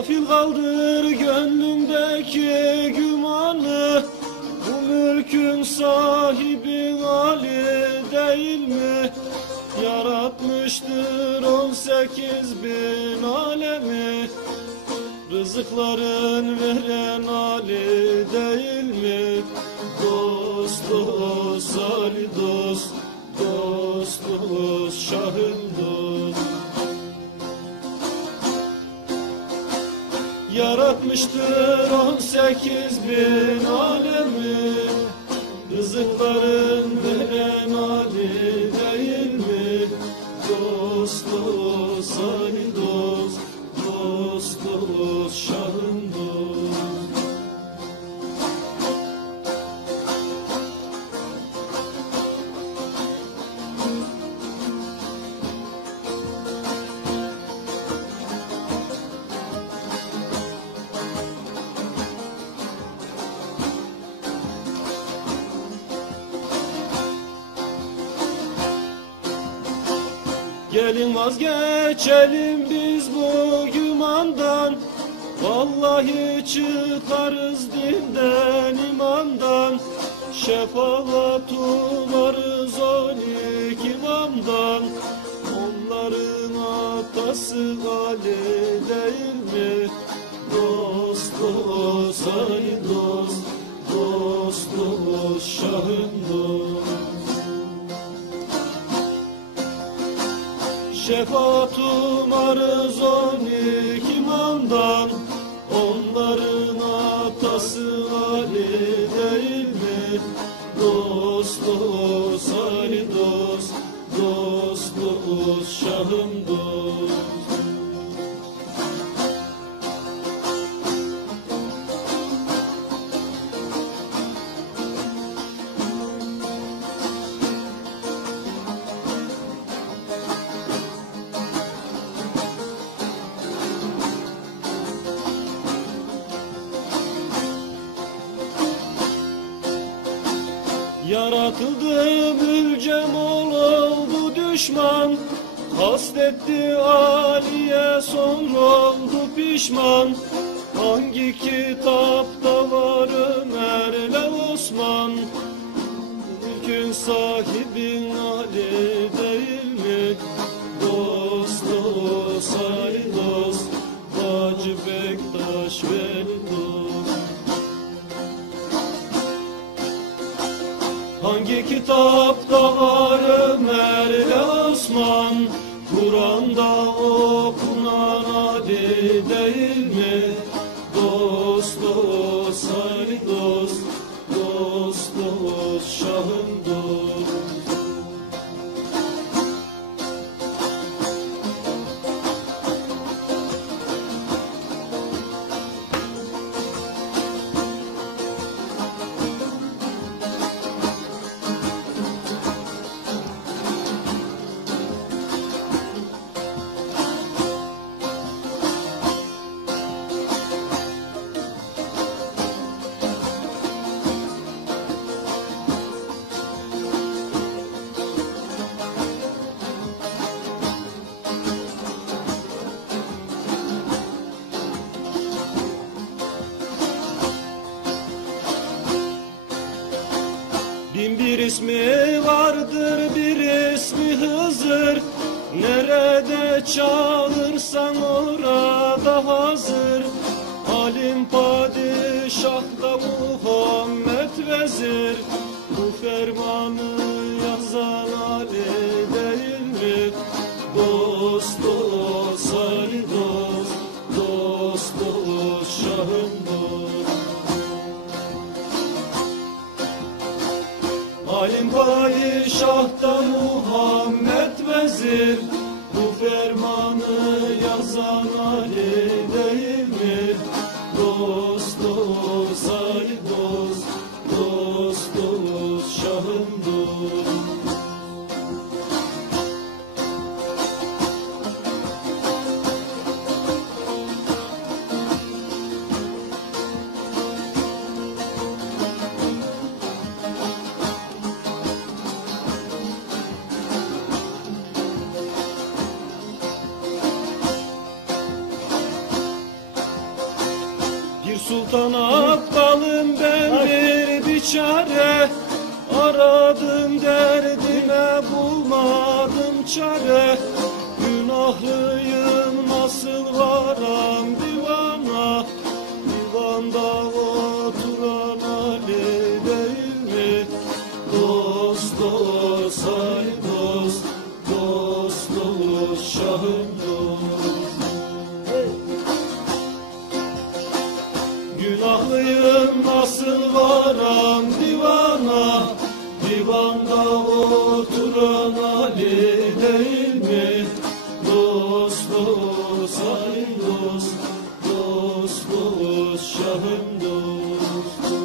Gafil kaldır gönlümdeki gümanı, bu mülkün sahibi Ali değil mi? Yaratmıştır 18.000 alemi, rızıkların veren Ali değil mi? Dost dost Ali dost, dost dost şahın dost. Yaratmıştır 18.000 alemi, rızıkların veren Ali değil mi? Dost dost Ali dost, dost dost şahın dost. Gelin vazgeçelim biz bu gümandan, vallahi çıkarız dinden imandan. Şefaat umarız 12 imamdan, onların atası Ali değil mi? Dost dost Ali dost, dost dost şahın dost. Şefaat umarız 12 imamdan, onların atası Ali değil mi? Dost dost Ali dost, dost dost şahım dost. Yaratıldı mülcem oldu düşman, kastetti Ali'ye sonra oldu pişman. Hangi kitapta var Ömer'le Osman? Mülkün sahibi Ali değil mi? Dost dost Ali dost, Hacı Bektaş Veli dost. Hangi kitapta var Ömer'le Osman? Kur'an'da okunan Ali değil mi? Dost dost Ali dost, dost dost şahın dost. Bin bir ismi vardır, bir ismi Hızır. Nerede çağırsan orada hazır. Alim padişah da Muhammed vezir. Bu fermanı yazan Ali değil mi? Dost dost Ali dost, dost dost şahım dost. Alim padişah da Muhammed vezir. Bu fermanı yazan Ali değil mi? Dost dost Ali dost, dost dost şahım dost. Şahtan aptalım ben bir çare, aradım derdime bulmadım çare. Günahlıyım nasıl varam divana, divanda oturan Ali değil mi? Dost dost ay dost, dost dost şahım dost. Günahlıyım nasıl varam divana, divanda oturan Ali değil mi? Dost dost ay dost, dost dost şahım dost.